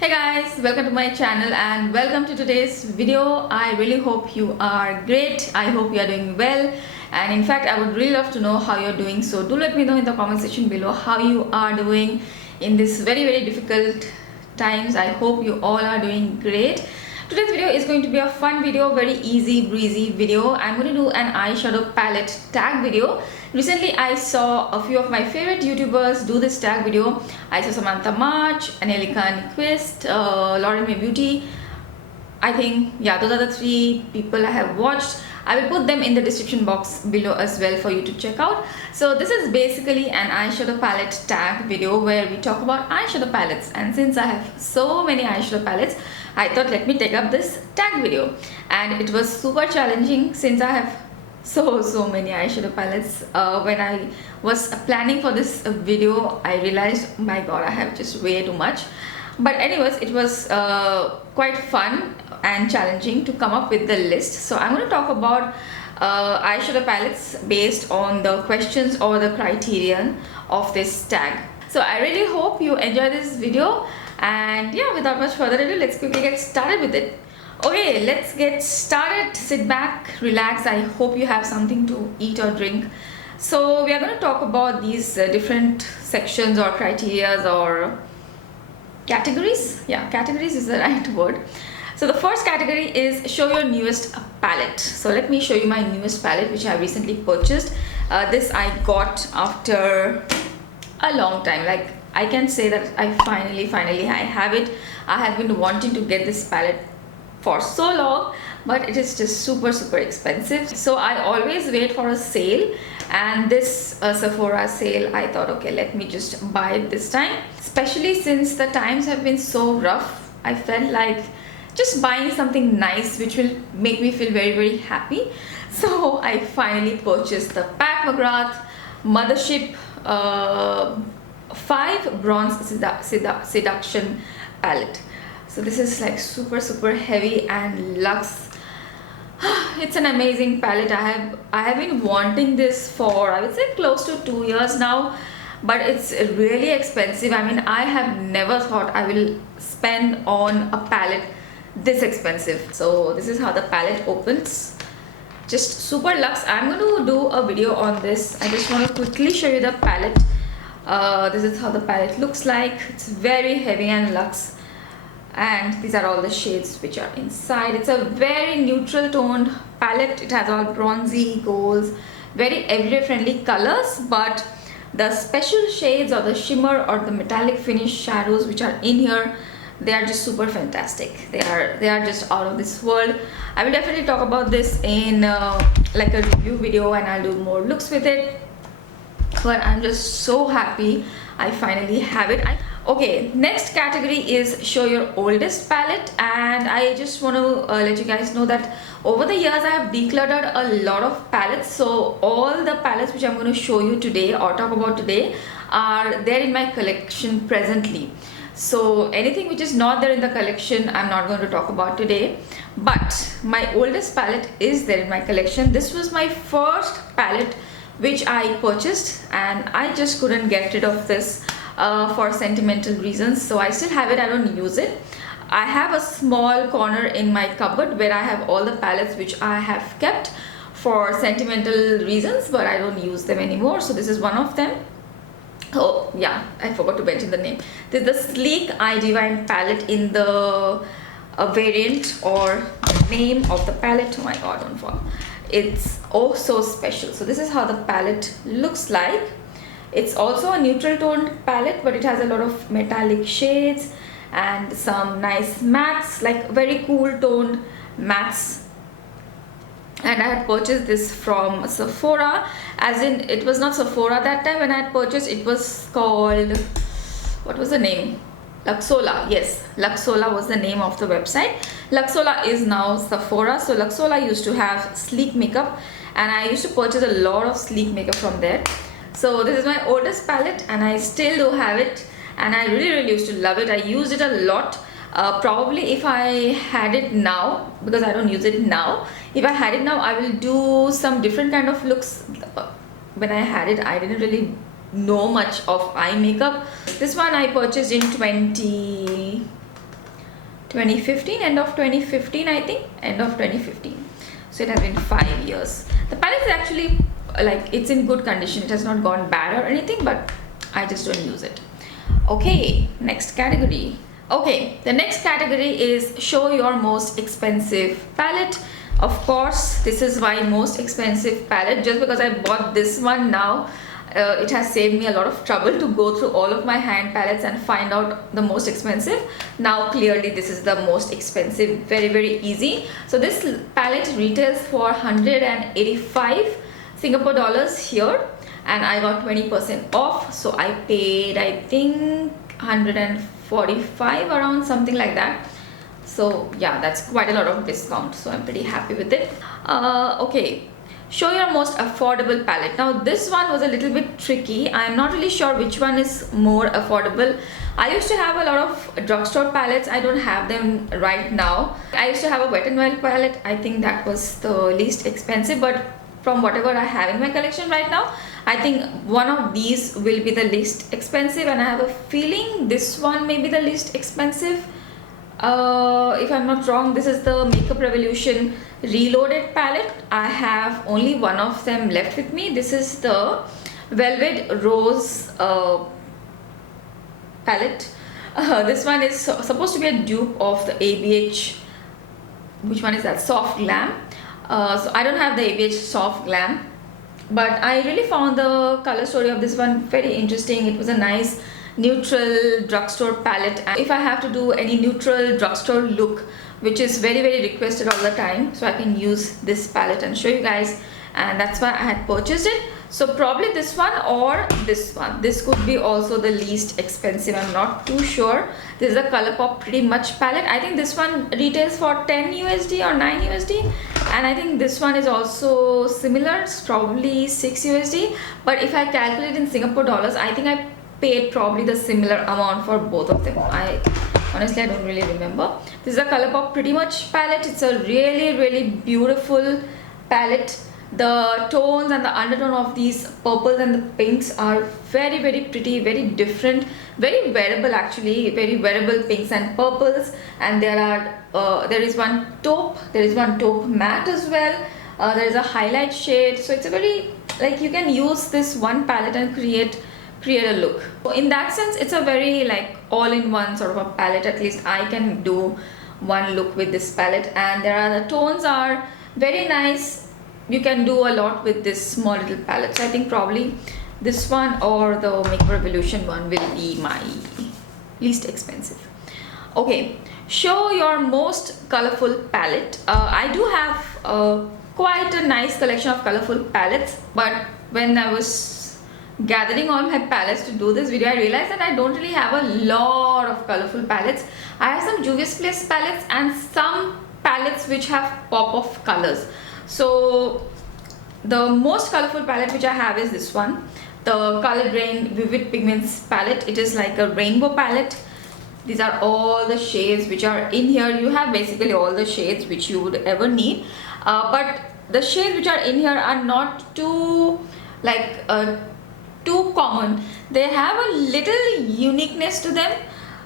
Hey guys, welcome to my channel and welcome to today's video. I really hope you are great. I hope you are doing well, and in fact I would really love to know how you're doing, so do let me know in the comment section below how you are doing in this very difficult times. I hope you all are doing great. Today's video is going to be a fun video, very easy breezy video. I'm going to do an eyeshadow palette tag video. Recently I saw a few of my favorite YouTubers do this tag video. I saw Samantha March, Anelika Nyquist, Lauren May Beauty. I think, yeah, those are the three people I have watched. I will put them in the description box below as well for you to check out. So this is basically an eyeshadow palette tag video where we talk about eyeshadow palettes, and since I have so many eyeshadow palettes, I thought let me take up this tag video. And it was super challenging since I have so many eyeshadow palettes. When I was planning for this video, I realized, oh my god, I have just way too much. But anyways, it was quite fun and challenging to come up with the list. So I'm going to talk about eyeshadow palettes based on the questions or the criterion of this tag. So I really hope you enjoy this video, and yeah, without much further ado, let's quickly get started with it. Okay, let's get started. Sit back, relax. I hope you have something to eat or drink. So we are going to talk about these different sections or criterias or categories. Yeah, categories is the right word. So the first category is show your newest palette. So let me show you my newest palette, which I recently purchased. This I got after a long time. Like, I can say that I finally I have it. I have been wanting to get this palette for so long, but it is just super expensive. So I always wait for a sale, and this Sephora sale, I thought, okay, let me just buy it this time. Especially since the times have been so rough, I felt like just buying something nice which will make me feel very happy. So I finally purchased the Pat McGrath Mothership 5 Bronze Seduction palette. So this is like super heavy and luxe. It's an amazing palette. I have been wanting this for, I would say, close to 2 years now, but it's really expensive. I mean, I have never thought I will spend on a palette this expensive. So this is how the palette opens. Just super luxe. I'm going to do a video on this. I just want to quickly show you the palette. This is how the palette looks like. It's very heavy and luxe, and these are all the shades which are inside. It's a very neutral toned palette. It has all bronzy golds, very everyday friendly colors, but the special shades or the shimmer or the metallic finish shadows which are in here, they are just super fantastic. They are just out of this world. I will definitely talk about this in like a review video, and I'll do more looks with it. But I'm just so happy I finally have it. Okay, next category is show your oldest palette, and I just want to let you guys know that over the years I have decluttered a lot of palettes. So all the palettes which I'm going to show you today or talk about today are there in my collection presently. So anything which is not there in the collection, I'm not going to talk about today. But my oldest palette is there in my collection. This was my first palette which I purchased, and I just couldn't get rid of this for sentimental reasons. So I still have it. I don't use it. I have a small corner in my cupboard where I have all the palettes which I have kept for sentimental reasons, but I don't use them anymore. So this is one of them. Oh yeah, I forgot to mention the name. This is the Sleek Eye Divine palette in the variant or name of the palette. Oh my god, don't fall. It's oh so special. So this is how the palette looks like. It's also a neutral toned palette, but it has a lot of metallic shades and some nice mattes, like very cool toned mattes. And I had purchased this from Sephora, as in it was not Sephora that time when I had purchased. It was called, what was the name? Luxola. Yes, Luxola was the name of the website. Luxola is now Sephora. So Luxola used to have sleek makeup, and I used to purchase a lot of sleek makeup from there. So this is my oldest palette, and I still do have it, and I really used to love it. I used it a lot. Probably if I had it now, because I don't use it now, if I had it now, I will do some different kind of looks. When I had it, I didn't really know much of eye makeup. This one I purchased in 2015, end of 2015, I think, end of 2015. So it has been 5 years. The palette is actually like, it's in good condition. It has not gone bad or anything, but I just don't use it. Okay, next category. Okay, the next category is show your most expensive palette. Of course, this is my most expensive palette. Just because I bought this one now, it has saved me a lot of trouble to go through all of my hand palettes and find out the most expensive. Now clearly this is the most expensive, very easy. So this palette retails for 185 Singapore dollars here, and I got 20% off, so I paid, I think, 145 around, something like that. So yeah, that's quite a lot of discount, so I'm pretty happy with it. Okay, show your most affordable palette. Now this one was a little bit tricky. I'm not really sure which one is more affordable. I used to have a lot of drugstore palettes. I don't have them right now. I used to have a Wet n Wild palette. I think that was the least expensive, but from whatever I have in my collection right now, I think one of these will be the least expensive, and I have a feeling this one may be the least expensive. If I'm not wrong, this is the Makeup Revolution Reloaded palette. I have only one of them left with me. This is the Velvet Rose palette. This one is supposed to be a dupe of the ABH, which one is that, Soft Glam. So I don't have the ABH Soft Glam, but I really found the color story of this one very interesting. It was a nice neutral drugstore palette, and if I have to do any neutral drugstore look, which is very requested all the time, so I can use this palette and show you guys, and that's why I had purchased it. So probably this one or this one. This could be also the least expensive, I'm not too sure. This is a Colourpop Pretty Much palette. I think this one retails for 10 USD or 9 USD, and I think this one is also similar. It's probably 6 USD, but if I calculate in Singapore dollars, I think I paid probably the similar amount for both of them. Honestly, I don't really remember. This is a Colourpop Pretty Much palette. It's a really beautiful palette. The tones and the undertone of these purples and the pinks are very pretty, very different, very wearable actually, very wearable pinks and purples. And there is one taupe matte as well. There is a highlight shade, so it's a very, like, you can use this one palette and create a look. So in that sense, it's a very like all-in-one sort of a palette. At least I can do one look with this palette, and the tones are very nice. You can do a lot with this small little palette. So I think probably this one or the Makeup Revolution one will be my least expensive. Okay, show your most colorful palette. I do have quite a nice collection of colorful palettes, but when I was gathering all my palettes to do this video, I realized that I don't really have a lot of colorful palettes. I have some Juvia's Place palettes and some palettes which have pop-off colors. So the most colorful palette which I have is this one, the Color Drain Vivid Pigments palette. It is like a rainbow palette. These are all the shades which are in here. You have basically all the shades which you would ever need, but the shades which are in here are not too too common. They have a little uniqueness to them.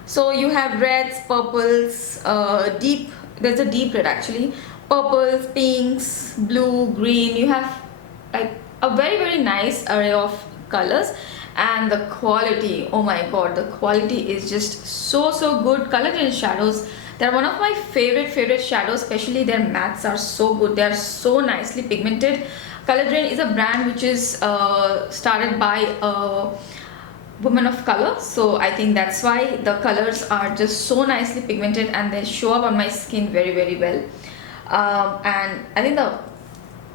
So you have reds, purples, there's a deep red actually, purples, pinks, blue, green. You have like a very nice array of colors, and the quality, oh my god, the quality is just so good. Color Drain shadows, they're one of my favorite shadows, especially their mattes are so good. They are so nicely pigmented. Color Drain is a brand which is started by a woman of color, so I think that's why the colors are just so nicely pigmented and they show up on my skin very well. And I think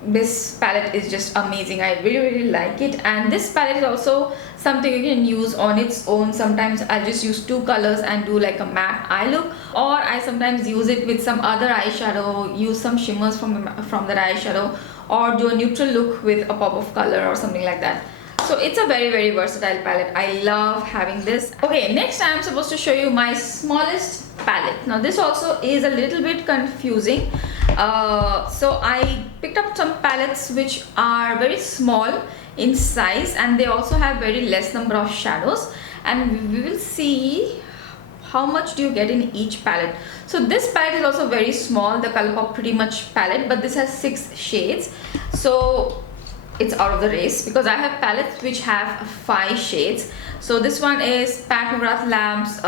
this palette is just amazing. I really like it, and this palette is also something you can use on its own. Sometimes I just use two colors and do like a matte eye look, or I sometimes use it with some other eyeshadow, use some shimmers from that eyeshadow, or do a neutral look with a pop of color or something like that. So it's a very versatile palette. I love having this. Okay, next I am supposed to show you my smallest palette. Now this also is a little bit confusing. So I picked up some palettes which are very small in size, and they also have very less number of shadows, and we will see how much do you get in each palette. So this palette is also very small, the Colourpop Pretty Much palette, but this has 6 shades, so it's out of the race because I have palettes which have 5 shades. So this one is Pat McGrath Labs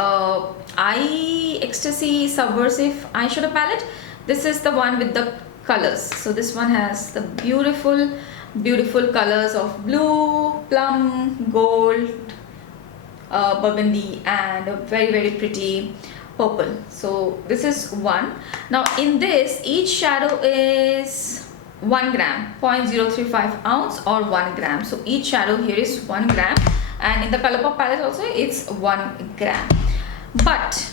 Eye Ecstasy Subversive Eyeshadow Palette. This is the one with the colors. So this one has the beautiful colors of blue, plum, gold, burgundy, and a very pretty purple. So this is one. Now in this, each shadow is 1 gram, 0.035 ounce or 1 gram. So each shadow here is 1 gram, and in the Colourpop palette also it's 1 gram. But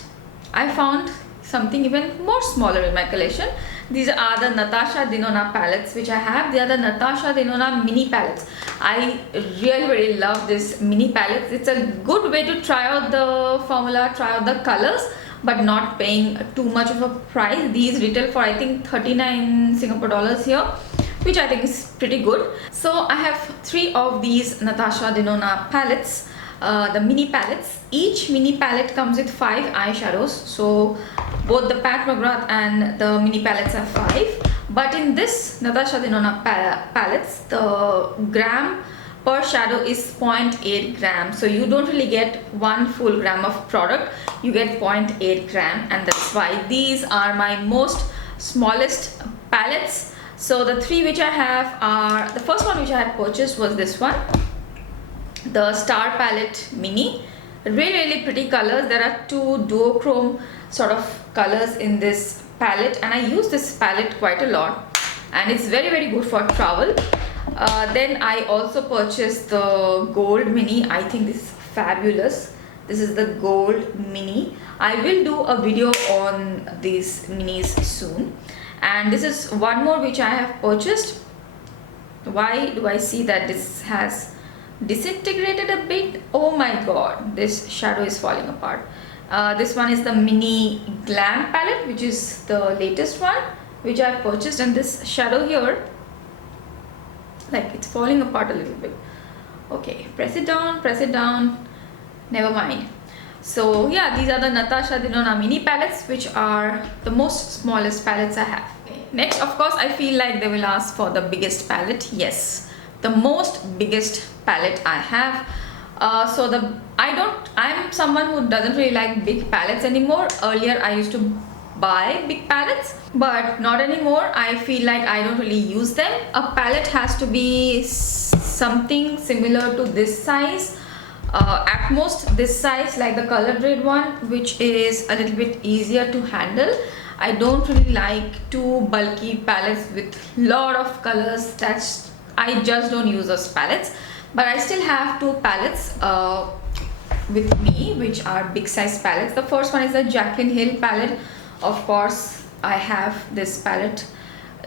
I found something even more smaller in my collection. These are the Natasha Denona palettes which I have. They are the Natasha Denona mini palettes. I really love this mini palettes. It's a good way to try out the formula, try out the colors, but not paying too much of a price. These retail for I think 39 Singapore dollars here, which I think is pretty good. So I have 3 of these Natasha Denona palettes, the mini palettes. Each mini palette comes with 5 eyeshadows. So both the Pat McGrath and the mini palettes are 5. But in this Natasha Denona palettes, the gram per shadow is 0.8 gram. So you don't really get 1 full gram of product, you get 0.8 gram, and that's why these are my most smallest palettes. So the 3 which I have are, the first one which I had purchased was this one, the Star Palette Mini. Really pretty colors. There are 2 duochrome sort of colors in this palette, and I use this palette quite a lot, and it's very good for travel. Then I also purchased the Gold Mini. I think this is fabulous. This is the Gold Mini. I will do a video on these minis soon. And this is one more which I have purchased. Why do I see that this has disintegrated a bit? Oh my god, this shadow is falling apart. This one is the Mini Glam palette, which is the latest one which I have purchased, and this shadow here, like, it's falling apart a little bit. Okay, press it down, never mind. So yeah, these are the Natasha Denona mini palettes, which are the most smallest palettes I have. Next, of course, I feel like they will ask for the biggest palette. Yes, the biggest palette I have. I'm someone who doesn't really like big palettes anymore. Earlier I used to buy big palettes, but not anymore. I feel like I don't really use them. A palette has to be something similar to this size, at most this size, like the color grade one, which is a little bit easier to handle. I don't really like too bulky palettes with lot of colors. I just don't use those palettes. But I still have 2 palettes with me, which are big size palettes. The first one is the Jaclyn Hill palette. Of course, I have this palette.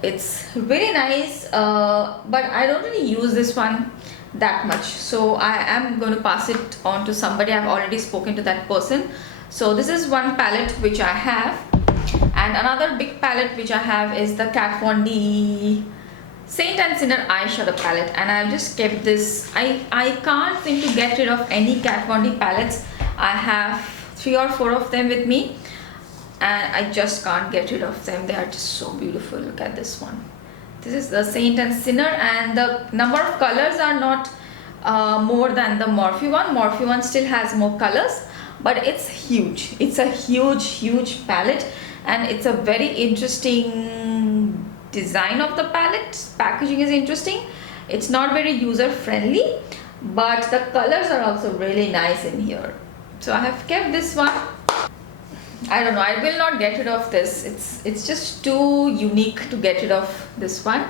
It's really nice, but I don't really use this one that much. So I am going to pass it on to somebody. I've already spoken to that person. So this is one palette which I have. And another big palette which I have is the Kat Von D Saint and Sinner eyeshadow palette, and I've just kept this. I can't seem to get rid of any Kat Von D palettes. I have 3 or 4 of them with me, and I just can't get rid of them. They are just so beautiful. Look at this one. This is the Saint and Sinner, and the number of colors are not more than the Morphe one. Morphe one still has more colors, but it's huge. It's a huge palette, and it's a very interesting design of the palette. Packaging is interesting. It's not very user friendly, but the colors are also really nice in here. So I have kept this one. I don't know, I will not get rid of this. It's just too unique to get rid of this one.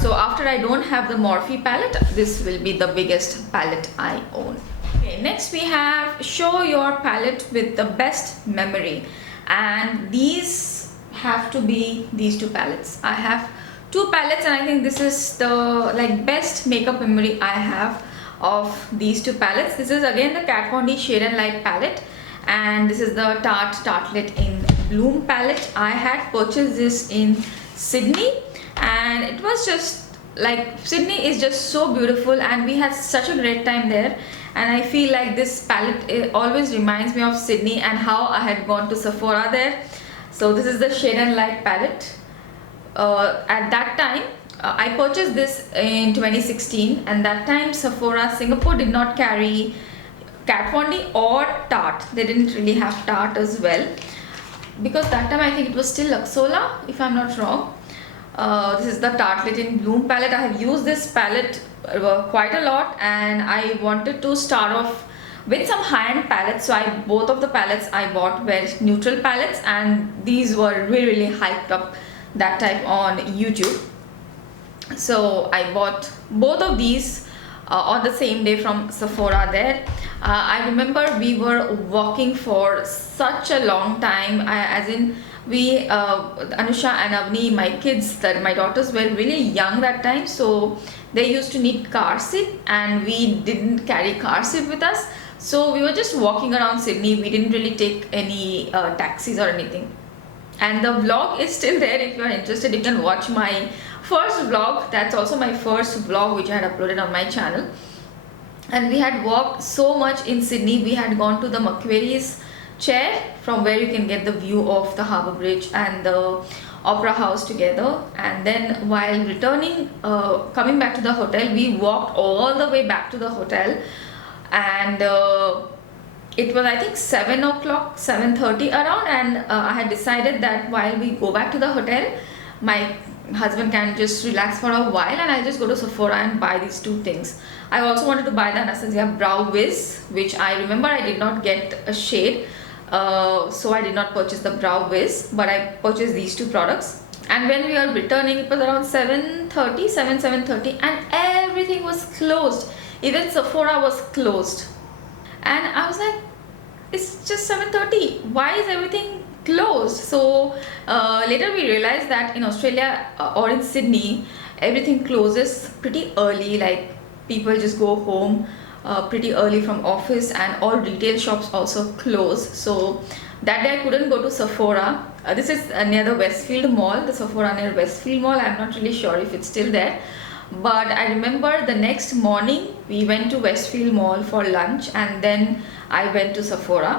So after I don't have the Morphe palette, this will be the biggest palette I own. Okay, next we have show your palette with the best memory, and these have to be these 2 palettes. I have 2 palettes, and I think this is the best makeup memory I have of these 2 palettes. This is again the Kat Von D Shade and Light palette, and this is the Tartelette in Bloom palette. I had purchased this in Sydney, and it was just like, Sydney is just so beautiful, and we had such a great time there. and I feel like this palette, it always reminds me of Sydney and how I had gone to Sephora there. So this is the Shade and Light palette. At that time, I purchased this in 2016, and that time Sephora Singapore did not carry Kat Von D or Tarte. They didn't really have Tarte as well, because that time I think it was still Luxola, if I'm not wrong. This is the Tarte Lit in Bloom palette. I have used this palette quite a lot, and I wanted to start off with some high-end palettes. So both of the palettes I bought were neutral palettes, and these were really hyped up that time on YouTube. So I bought both of these on the same day from Sephora there. I remember we were walking for such a long time, as in we Anusha and Avni, my kids, my daughters were really young that time, so they used to need car seat, and we didn't carry car seat with us, so we were just walking around Sydney. We didn't really take any taxis or anything. And the vlog is still there. If you are interested, you can watch my first vlog. That's also my first vlog which I had uploaded on my channel. And we had walked so much in Sydney. We had gone to the Macquarie's chair, from where you can get the view of the Harbour Bridge and the Opera House together. And then while returning, coming back to the hotel, we walked all the way back to the hotel, and it was, I think, 7 o'clock, 7:30 around, and I had decided that while we go back to the hotel, my husband can just relax for a while, and I'll just go to Sephora and buy these two things. I also wanted to buy the Anastasia Brow Wiz, which I remember I did not get a shade, so I did not purchase the Brow Wiz, but I purchased these two products. And when we were returning, it was around 7:30, and everything was closed. Even Sephora was closed, and I was like, it's just 7:30, why is everything closed? So later we realized that in Australia or in Sydney, everything closes pretty early. Like, people just go home pretty early from office, and all retail shops also close. So that day I couldn't go to Sephora. This is near the Westfield Mall, the Sephora near Westfield Mall. I'm not really sure if it's still there, but I remember the next morning we went to Westfield Mall for lunch, and then I went to Sephora,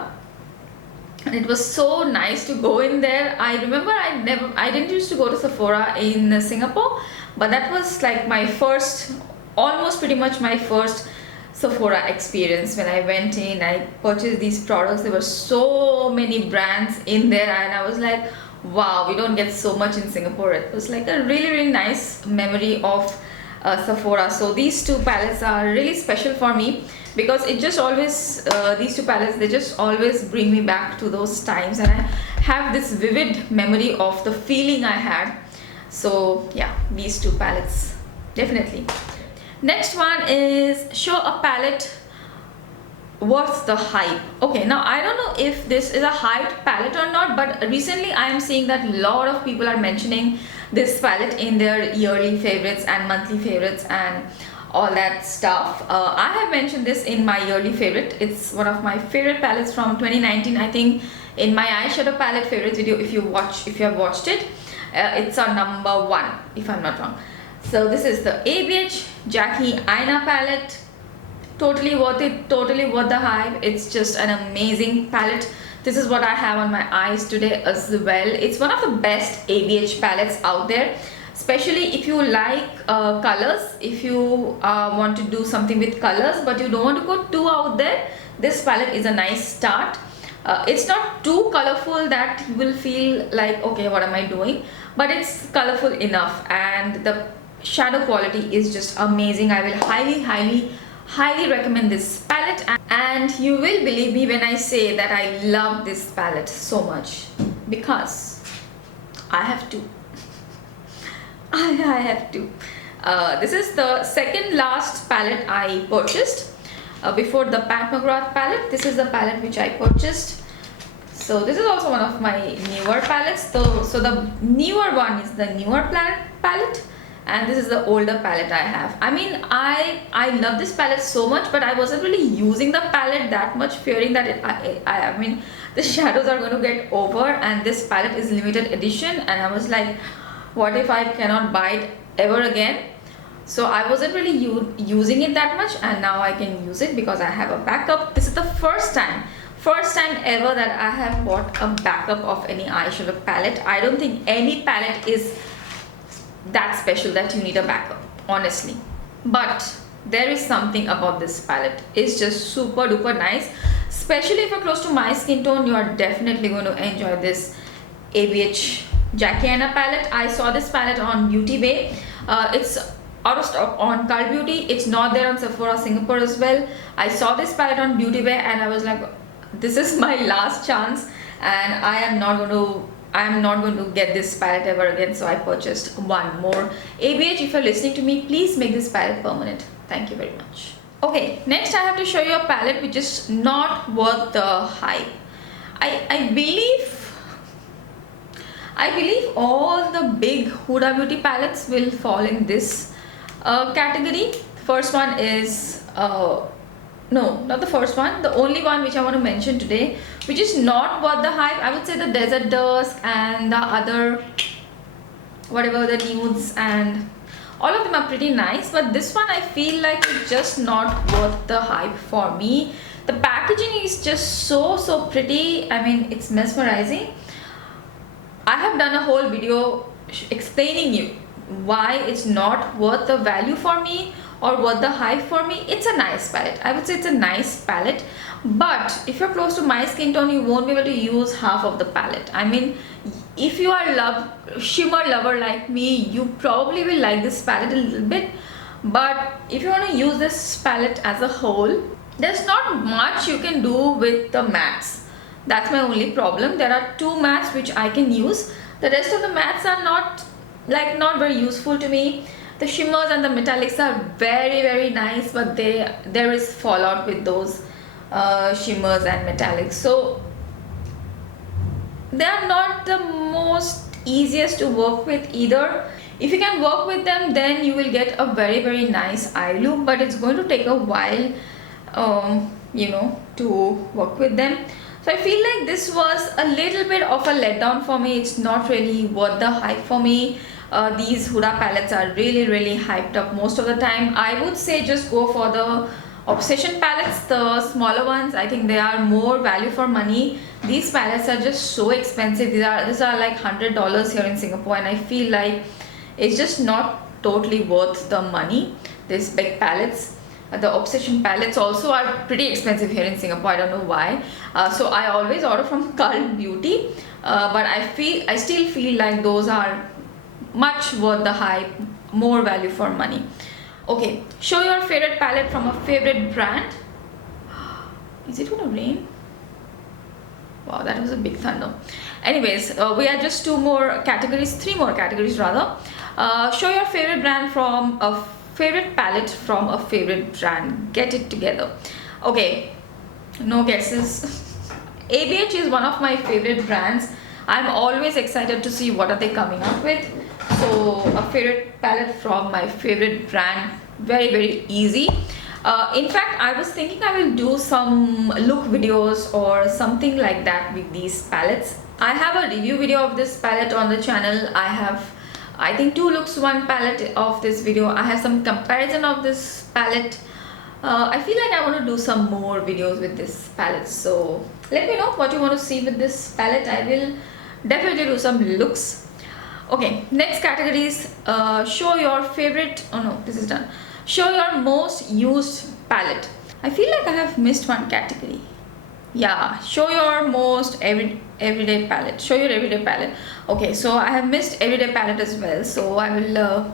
and it was so nice to go in there. I remember I didn't used to go to Sephora in Singapore, but that was like my first, almost pretty much my first Sephora experience. When I went in, I purchased these products. There were so many brands in there, and I was like, wow, we don't get so much in Singapore. It was like a really nice memory of Sephora. So these two palettes are really special for me, because it just always, these two palettes, they just always bring me back to those times, and I have this vivid memory of the feeling I had. So yeah, these two palettes, definitely. Next one is show a palette worth the hype. Okay, now I don't know if this is a hyped palette or not, but recently I am seeing that a lot of people are mentioning this palette in their yearly favorites and monthly favorites and all that stuff. I have mentioned this in my yearly favorite. It's one of my favorite palettes from 2019. I think in my eyeshadow palette favorites video, if you have watched it, it's on number 1, if I'm not wrong. So this is the ABH Jackie Aina palette. Totally worth it, totally worth the hype. It's just an amazing palette. This is what I have on my eyes today as well. It's one of the best ABH palettes out there, especially if you like colors. If you want to do something with colors but you don't want to go too out there, this palette is a nice start. It's not too colorful that you will feel like, okay, what am I doing? But it's colorful enough, and the shadow quality is just amazing. I will highly recommend this palette, and you will believe me when I say that I love this palette so much, because I have to. I have to. This is the second last palette I purchased before the Pat McGrath palette. This is the palette which I purchased. So this is also one of my newer palettes. So the newer one is the newer palette, and this is the older palette I have. I mean, I love this palette so much, but I wasn't really using the palette that much, fearing that I mean the shadows are going to get over, and this palette is limited edition, and I was like, what if I cannot buy it ever again? So I wasn't really using it that much, and now I can use it because I have a backup. This is the first time ever that I have bought a backup of any eyeshadow palette. I don't think any palette is that special that you need a backup, honestly. But there is something about this palette. It's just super duper nice. Especially if you're close to my skin tone, you are definitely going to enjoy this ABH Jackie Aina palette. I saw this palette on Beauty Bay. It's out of stock on Cult Beauty. It's not there on Sephora Singapore as well. I saw this palette on Beauty Bay and I was like, this is my last chance, and I am not going to get this palette ever again. So I purchased one more. ABH, if you're listening to me, please make this palette permanent. Thank you very much. Okay, next I have to show you a palette which is not worth the hype. I believe all the big Huda Beauty palettes will fall in this category. The first one is no, not the first one, the only one which I want to mention today, which is not worth the hype. I would say the Desert Dusk and the other, whatever, the nudes, and all of them are pretty nice, but this one I feel like it's just not worth the hype for me. The packaging is just so pretty. I mean, it's mesmerizing. I have done a whole video explaining you why it's not worth the value for me or worth the hype for me. It's a nice palette. I would say it's a nice palette, but if you're close to my skin tone, you won't be able to use half of the palette. I mean, if you are a shimmer lover like me, you probably will like this palette a little bit, but if you want to use this palette as a whole, there's not much you can do with the mattes. That's my only problem. There are two mattes which I can use. The rest of the mattes are not very useful to me. The shimmers and the metallics are very nice, but there is fallout with those shimmers and metallics, so they are not the most easiest to work with either. If you can work with them, then you will get a very nice eye look, but it's going to take a while to work with them. So I feel like this was a little bit of a letdown for me. It's not really worth the hype for me. These Huda palettes are really hyped up most of the time. I would say just go for the Obsession palettes, the smaller ones. I think they are more value for money. These palettes are just so expensive. These are like $100 here in Singapore, and I feel like it's just not totally worth the money. These big palettes. The Obsession palettes also are pretty expensive here in Singapore. I don't know why. So I always order from Cult Beauty, but I still feel like those are much worth the hype, more value for money. Okay, show your favorite palette from a favorite brand. Is it gonna rain? Wow, that was a big thunder. Anyways, we are just three more categories rather. Show your favorite brand from a favorite palette from a favorite brand. Get it together. Okay, no guesses. ABH is one of my favorite brands. I'm always excited to see what are they coming up with. So a favorite palette from my favorite brand, very easy. In fact, I was thinking I will do some look videos or something like that with these palettes. I have a review video of this palette on the channel. I have, I think, 2 looks, 1 palette of this video. I have some comparison of this palette. I feel like I want to do some more videos with this palette. So let me know what you want to see with this palette. I will definitely do some looks. Okay, next category is show your favorite, oh no, this is done. Show your most used palette. I feel like I have missed one category. Yeah, show your most everyday palette. Show your everyday palette. Okay, so I have missed everyday palette as well, so I will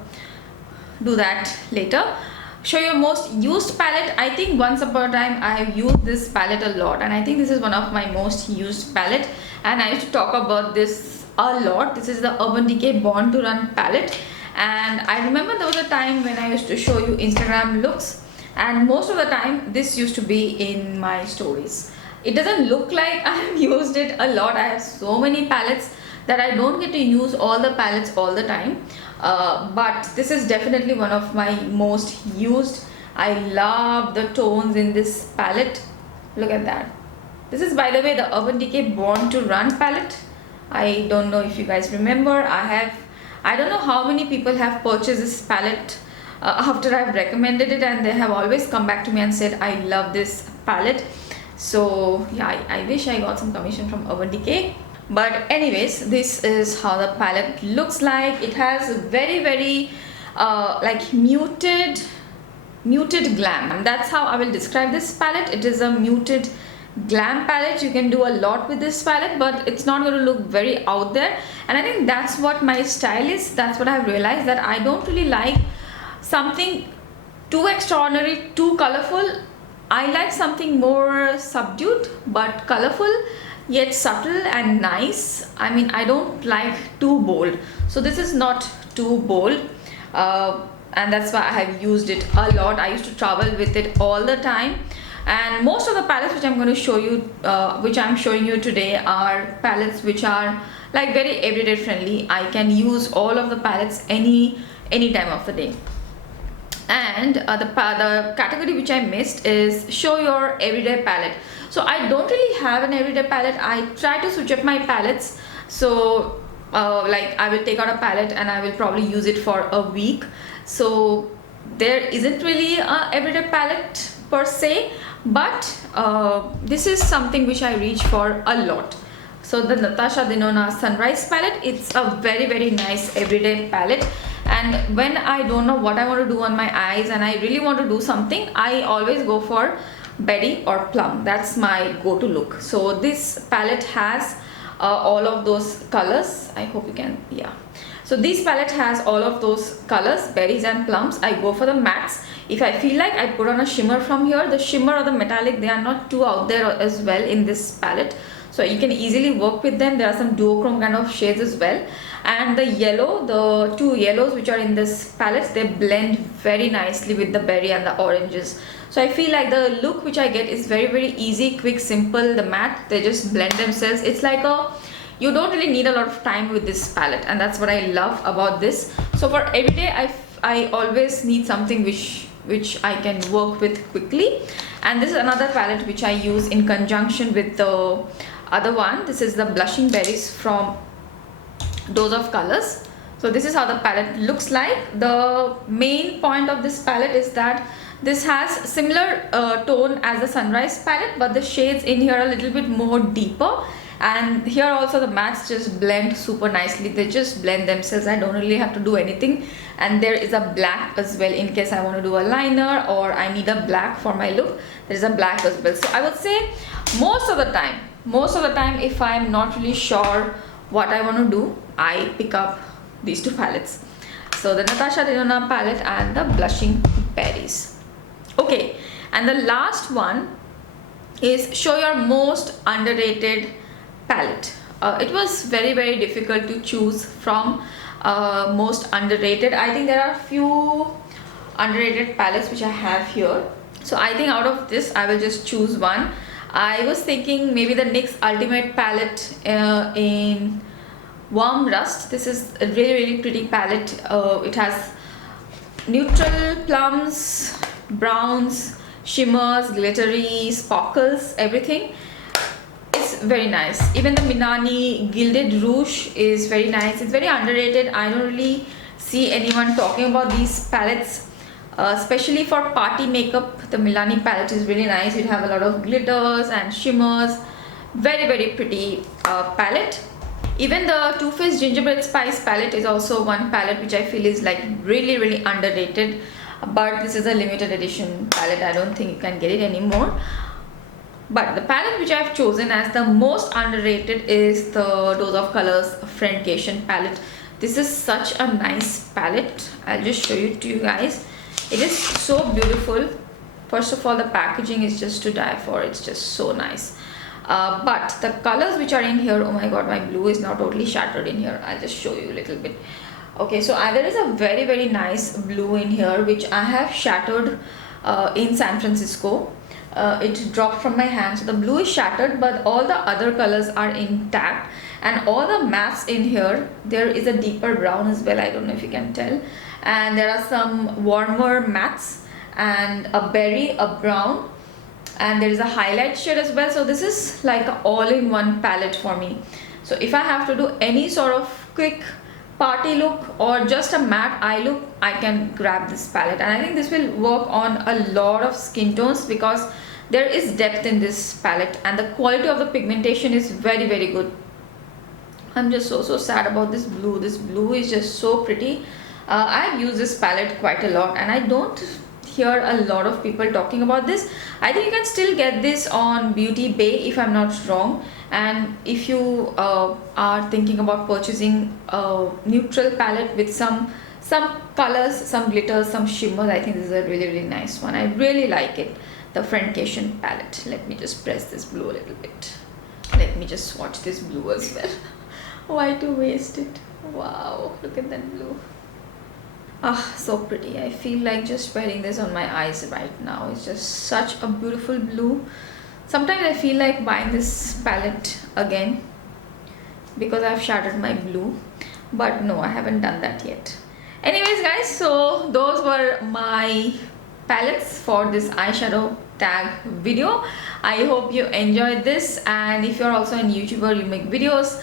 do that later. Show your most used palette. I think once upon a time I have used this palette a lot, and I think this is one of my most used palette, and I used to talk about this a lot. This is the Urban Decay Born to Run palette, and I remember there was a time when I used to show you Instagram looks, and most of the time this used to be in my stories. It doesn't look like I have used it a lot. I have so many palettes that I don't get to use all the palettes all the time, but this is definitely one of my most used. I love the tones in this palette. Look at that. This is, by the way, the Urban Decay Born to Run palette. I don't know if you guys remember. I don't know how many people have purchased this palette after I've recommended it, and they have always come back to me and said I love this palette. So yeah, I wish I got some commission from Urban Decay. But anyways, this is how the palette looks like. It has very like muted glam. That's how I will describe this palette. It is a muted glam palette. You can do a lot with this palette, but it's not going to look very out there, and I think that's what my style is. That's what I've realized, that I don't really like something too extraordinary, too colorful. I like something more subdued but colorful, yet subtle and nice. I mean, I don't like too bold, so this is not too bold, and that's why I have used it a lot. I used to travel with it all the time. And most of the palettes which I'm going to show you, which I'm showing you today, are palettes which are like very everyday friendly. I can use all of the palettes any time of the day. And the category which I missed is show your everyday palette. So I don't really have an everyday palette. I try to switch up my palettes. So like I will take out a palette and I will probably use it for a week. So there isn't really a everyday palette per se, but this is something which I reach for a lot. So the Natasha Denona Sunrise palette, it's a very nice everyday palette. And when I don't know what I want to do on my eyes and I really want to do something, I always go for berry or plum. That's my go-to look. So this palette has all of those colors. I hope you can, yeah. So this palette has all of those colors, berries and plums. I go for the mattes. If I feel like, I put on a shimmer from here. The shimmer or the metallic, they are not too out there as well in this palette, so you can easily work with them. There are some duochrome kind of shades as well. And the yellow, the two yellows which are in this palette, they blend very nicely with the berry and the oranges. So I feel like the look which I get is very easy, quick, simple. The matte, they just blend themselves. It's like you don't really need a lot of time with this palette, and that's what I love about this. So for everyday, I always need something which I can work with quickly. And this is another palette which I use in conjunction with the other one. This is the Blushing Berries from Dose of Colors. So this is how the palette looks like. The main point of this palette is that this has similar tone as the Sunrise palette, but the shades in here are a little bit more deeper. And here also the mattes just blend super nicely. They just blend themselves. I don't really have to do anything. And there is a black as well in case I want to do a liner or I need a black for my look. There is a black as well. So I would say most of the time if I'm not really sure what I want to do, I pick up these two palettes. So the Natasha Denona palette and the Blushing Berries. Okay, and the last one is show your most underrated palette. It was very difficult to choose from most underrated. I think there are few underrated palettes which I have here. So I think out of this I will just choose one. I was thinking maybe the NYX Ultimate palette in Warm Rust. This is a really pretty palette. It has neutral, plums, browns, shimmers, glittery, sparkles, everything. It's very nice. Even the Milani Gilded Rouge is very nice. It's very underrated. I don't really see anyone talking about these palettes, especially for party makeup. The Milani palette is really nice. You have a lot of glitters and shimmers. Very pretty palette. Even the Too Faced Gingerbread Spice palette is also one palette which I feel is like really underrated, but this is a limited edition palette. I don't think you can get it anymore. But the palette which I have chosen as the most underrated is the Dose of Colors Friendcation palette. This is such a nice palette. I'll just show it to you guys. It is so beautiful. First of all, the packaging is just to die for. It's just so nice. But the colors which are in here, oh my god, my blue is now totally shattered in here. I'll just show you a little bit. Okay, so there is a very nice blue in here which I have shattered in San Francisco. It dropped from my hand, so the blue is shattered, but all the other colors are intact. And all the mattes in here, there is a deeper brown as well. I don't know if you can tell. And there are some warmer mattes and a berry, a brown, and there is a highlight shade as well. So this is like an all-in-one palette for me. So if I have to do any sort of quick party look or just a matte eye look, I can grab this palette. And I think this will work on a lot of skin tones because there is depth in this palette and the quality of the pigmentation is very, very good. I'm just so sad about this blue. This blue is just so pretty. I've used this palette quite a lot and I don't hear a lot of people talking about this. I think you can still get this on Beauty Bay if I'm not wrong. And if you are thinking about purchasing a neutral palette with some colors, some glitters, some shimmers, I think this is a really, really nice one. I really like it. The Friendcation palette. Let me just press this blue a little bit. Let me just swatch this blue as well. Why to waste it? Wow, look at that blue. Ah, so pretty. I feel like just wearing this on my eyes right now. It's just such a beautiful blue. Sometimes I feel like buying this palette again because I've shattered my blue, but no, I haven't done that yet. Anyways guys, so those were my palettes for this eyeshadow tag video. I hope you enjoyed this, and if you're also a YouTuber, you make videos,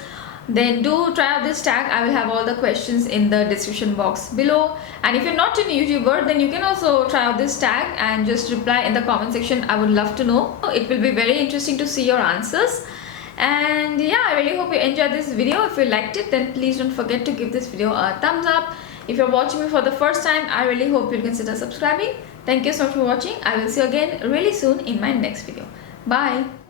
then do try out this tag. I will have all the questions in the description box below. And if you're not a YouTuber, then you can also try out this tag and just reply in the comment section. I would love to know. It will be very interesting to see your answers. And yeah, I really hope you enjoyed this video. If you liked it, then please don't forget to give this video a thumbs up. If you're watching me for the first time, I really hope you'll consider subscribing. Thank you so much for watching. I will see you again really soon in my next video. Bye.